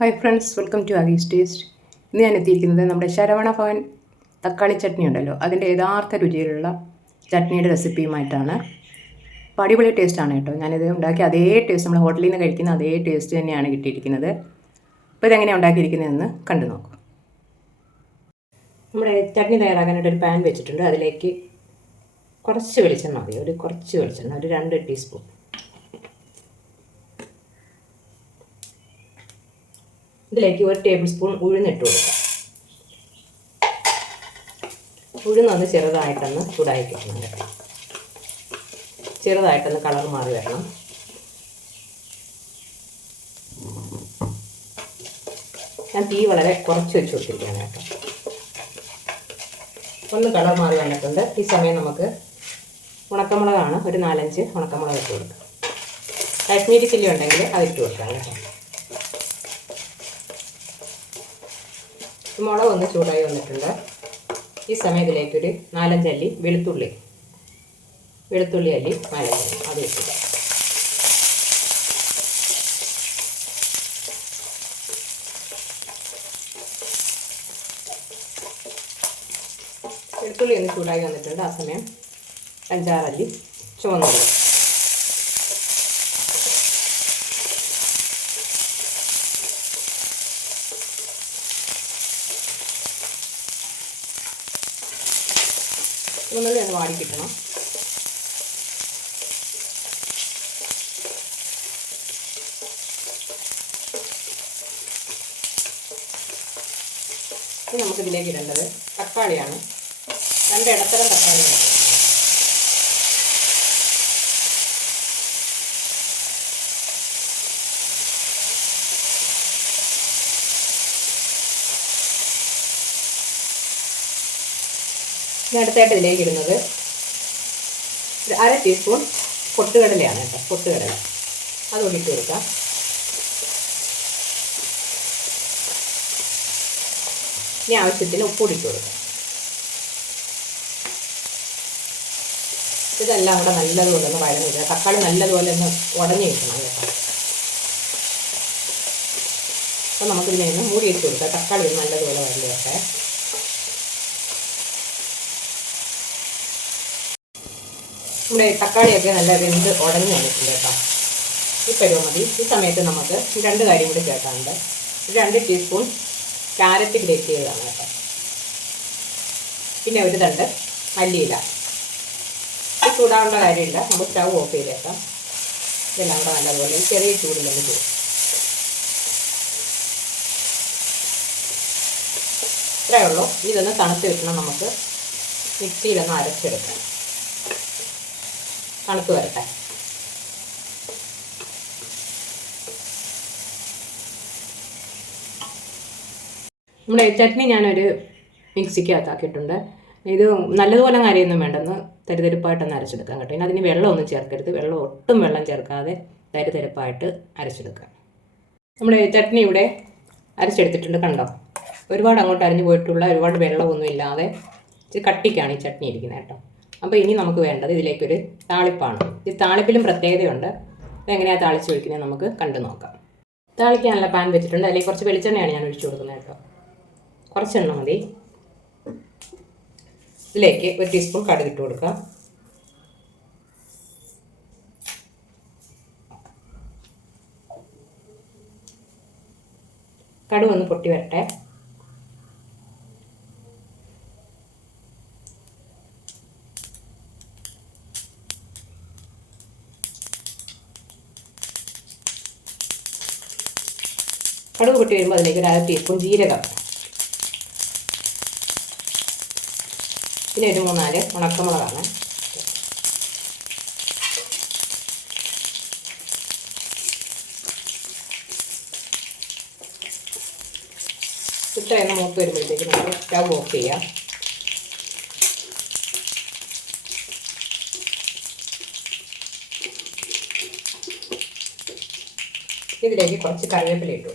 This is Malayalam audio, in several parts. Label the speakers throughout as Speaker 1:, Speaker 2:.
Speaker 1: ഹായ് ഫ്രണ്ട്സ് വെൽക്കം ടു അഗീസ് ടേസ്റ്റ് ഇന്ന് ഞാൻ എത്തിയിരിക്കുന്നത് നമ്മുടെ ശരവണ ഭവൻ തക്കാളി ചട്നി ഉണ്ടല്ലോ. അതിന്റെ യഥാർത്ഥ രുചിയിലുള്ള ചട്നിയുടെ റെസിപ്പിയുമായിട്ടാണ്. അപ്പോൾ അടിപൊളി ടേസ്റ്റാണ് കേട്ടോ. ഞാനിത് ഉണ്ടാക്കി അതേ ടേസ്റ്റ് നമ്മൾ ഹോട്ടലിൽ നിന്ന് കഴിക്കുന്ന അതേ ടേസ്റ്റ് തന്നെയാണ് കിട്ടിയിരിക്കുന്നത്. അപ്പോൾ ഇതെങ്ങനെയാണ് ഉണ്ടാക്കിയിരിക്കുന്നതെന്ന് കണ്ടു നോക്കും. നമ്മുടെ ചട്നി തയ്യാറാക്കാനായിട്ട് ഒരു പാൻ വെച്ചിട്ടുണ്ട്. അതിലേക്ക് കുറച്ച് വെളിച്ചെണ്ണ മതി. ഒരു കുറച്ച് വെളിച്ചെണ്ണ ഒരു രണ്ട് ടീസ്പൂൺ ഇതിലേക്ക് ഒരു ടേബിൾ സ്പൂൺ ഉഴുന്നിട്ട് കൊടുക്കാം. ഉഴുന്നൊന്ന് ചെറുതായിട്ടൊന്ന് ചൂടായി കിട്ടണം ചെറുതായിട്ടൊന്ന് കളർ മാറി വരണം. ഞാൻ തീ വളരെ കുറച്ച് വെച്ച് കൊടുത്തിരിക്കുകയാണ് കേട്ടോ. ഒന്ന് കളർ മാറി വന്നിട്ടുണ്ട്. ഈ സമയം നമുക്ക് ഉണക്കമുളകാണ്. ഒരു നാലഞ്ച് ഉണക്കമുളക് ഇട്ട് കൊടുക്കാം. കാശ്മീരി ചില്ലി ഉണ്ടെങ്കിൽ അതിട്ട് കൊടുക്കാം കേട്ടോ. മുളക് ഒന്ന് ചൂടായി വന്നിട്ടുണ്ട്. ഈ സമയത്തിലേക്കൊരു നാലഞ്ചല്ലി വെളുത്തുള്ളി വെളുത്തുള്ളി അല്ലി നാലഞ്ചല്ലി അത് ഇട്ടിട്ട് വെളുത്തുള്ളി ഒന്ന് ചൂടായി വന്നിട്ടുണ്ട്. ആ സമയം അഞ്ചാറല്ലി ചുവന്നുള്ളി. ചുവന്നുള്ളി ഒന്ന് വാടി കിട്ടണം. ഇനി നമുക്കിതിലേക്ക് ഇടേണ്ടത് തക്കാളിയാണ്. രണ്ട് ഇടത്തരം തക്കാളി ഇനി അടുത്തായിട്ട് ഇതിലേക്ക് ഇടുന്നത് ഒരു അര ടീസ്പൂൺ പൊട്ടുകടലയാണ് കേട്ടോ പൊട്ടുകടല. അതുകൊണ്ട് ഇട്ട് കൊടുക്കാം. ഇനി ആവശ്യത്തിന് ഉപ്പൂടി ഇട്ട് കൊടുക്കാം. ഇതെല്ലാം കൂടെ നല്ലതുപോലെ ഒന്ന് വഴങ്ങില്ല തക്കാളി നല്ലതുപോലെ ഒന്ന് ഉടഞ്ഞു കിട്ടണം കേട്ടോ. അപ്പോൾ നമുക്കിതിനെ ഒന്ന് മൂടി വെച്ച് കൊടുക്കാം. തക്കാളി നല്ലതുപോലെ വഴഞ്ഞു വെക്കേ നമ്മുടെ തക്കാളിയൊക്കെ നല്ല വെന്ത് ഉടഞ്ഞു വന്നിട്ടുണ്ട് കേട്ടോ. ഈ പരുവ മതി ഈ സമയത്ത് നമുക്ക് രണ്ട് കാര്യം കൂടി ചേർക്കാനുണ്ട്. രണ്ട് ടീസ്പൂൺ ക്യാരറ്റ് ഗ്രേറ്റ് ചെയ്തതാണ് കേട്ടോ. പിന്നെ ഒരു തണ്ട് മല്ലിയില. ഇത് ചൂടാവേണ്ട കാര്യമില്ല നമുക്ക് സ്റ്റൗ ഓഫ് ചെയ്തേക്കാം. ഇതെല്ലാം കൂടെ നല്ലതുപോലെ ചെറിയ ചൂടിലൊന്ന് ചൂട്. ഇത്രയേ ഉള്ളൂ. ഇതൊന്ന് തണുത്ത് വെക്കണം നമുക്ക്. മിക്സിയിലൊന്ന് അരച്ചെടുക്കാം. തണുത്ത് വരട്ടെ. നമ്മുടെ ചട്നി ഞാനൊരു മിക്സിക്കകത്താക്കിയിട്ടുണ്ട്. ഇത് നല്ലതുപോലെ അരിയൊന്നും വേണ്ടെന്ന് തരിതരിപ്പായിട്ടൊന്ന് അരച്ചെടുക്കാം കേട്ടോ. ഇനി അതിന് വെള്ളമൊന്നും ചേർക്കരുത്. വെള്ളം ഒട്ടും വെള്ളം ചേർക്കാതെ തരിതരിപ്പായിട്ട് അരച്ചെടുക്കാം. നമ്മുടെ ചട്നി ഇവിടെ അരച്ചെടുത്തിട്ടുണ്ട് കണ്ടോ? ഒരുപാട് അങ്ങോട്ട് അരിഞ്ഞു പോയിട്ടുള്ള ഒരുപാട് വെള്ളമൊന്നും ഇല്ലാതെ കട്ടിക്കാണ് ഈ ചട്നി ഇരിക്കുന്നത് കേട്ടോ. അപ്പോൾ ഇനി നമുക്ക് വേണ്ടത് ഇതിലേക്കൊരു താളിപ്പാണ്. ഈ താളിപ്പിലും പ്രത്യേകതയുണ്ട്. എങ്ങനെയാണ് താളിച്ച് ഒഴിക്കുന്നത് നമുക്ക് കണ്ടു നോക്കാം. താളിക്കാനുള്ള പാൻ വെച്ചിട്ടുണ്ട്. അതിലേക്ക് കുറച്ച് വെളിച്ചെണ്ണയാണ് ഞാൻ ഒഴിച്ചു കൊടുക്കുന്നത് കേട്ടോ. കുറച്ചെണ്ണ മതി. ഇതിലേക്ക് ഒരു ടീസ്പൂൺ കടുക് ഇട്ട് കൊടുക്കാം കടുവൊന്ന് പൊട്ടി വരട്ടെ. കടുക് പൊട്ടി വരുമ്പോൾ അതിലേക്ക് ഒരു അര ടീസ്പൂൺ ജീരകം. പിന്നെ ഒരു മൂന്നാൽ ഉണക്കമുളകാണ്. ഇത്രയൊന്ന് മൂത്ത് വരുമ്പോഴത്തേക്ക് നമുക്ക് സ്റ്റവ് ഓഫ് ചെയ്യാം. ഇതിലേക്ക് കുറച്ച് കറിവേപ്പില ഇട്ടു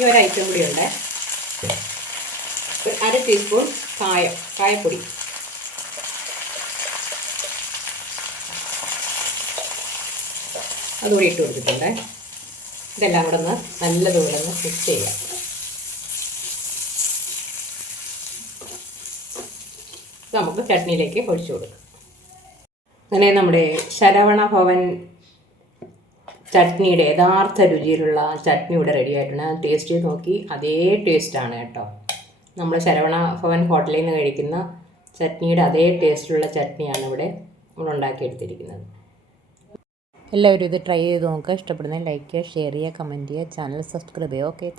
Speaker 1: ഈ ഒരു ഐറ്റം കൂടി ഉണ്ട്. ഒരു അര ടീസ്പൂൺ കായം കായപ്പൊടി. അതുകൂടി ഇട്ട് കൊടുത്തിട്ടുണ്ട്. ഇതെല്ലാം കൂടെ ഒന്ന് നല്ലതുപോലെ ഒന്ന് മിക്സ് ചെയ്യാം. നമുക്ക് ചട്നിയിലേക്ക് ഒഴിച്ചു കൊടുക്കാം. അങ്ങനെ നമ്മുടെ ശരവണ ഭവൻ ചട്നിയുടെ യഥാർത്ഥ രുചിയിലുള്ള ചട്നി ഇവിടെ റെഡി ആയിട്ടുണ്ട്. ടേസ്റ്റ് ചെയ്ത് നോക്കി. അതേ ടേസ്റ്റാണ് കേട്ടോ. നമ്മൾ ശരവണ ഭവൻ ഹോട്ടലിൽ നിന്ന് കഴിക്കുന്ന ചട്നിയുടെ അതേ ടേസ്റ്റിലുള്ള ചട്നിയാണ് ഇവിടെ നമ്മൾ ഉണ്ടാക്കിയെടുത്തിരിക്കുന്നത്.
Speaker 2: എല്ലാവരും ഇത് ട്രൈ ചെയ്ത് നോക്കുക. ഇഷ്ടപ്പെടുന്ന ലൈക്ക് ചെയ്യുക ഷെയർ ചെയ്യുക കമന്റ് ചെയ്യുക. ചാനൽ സബ്സ്ക്രൈബ് ചെയ്യുക. ഓക്കെ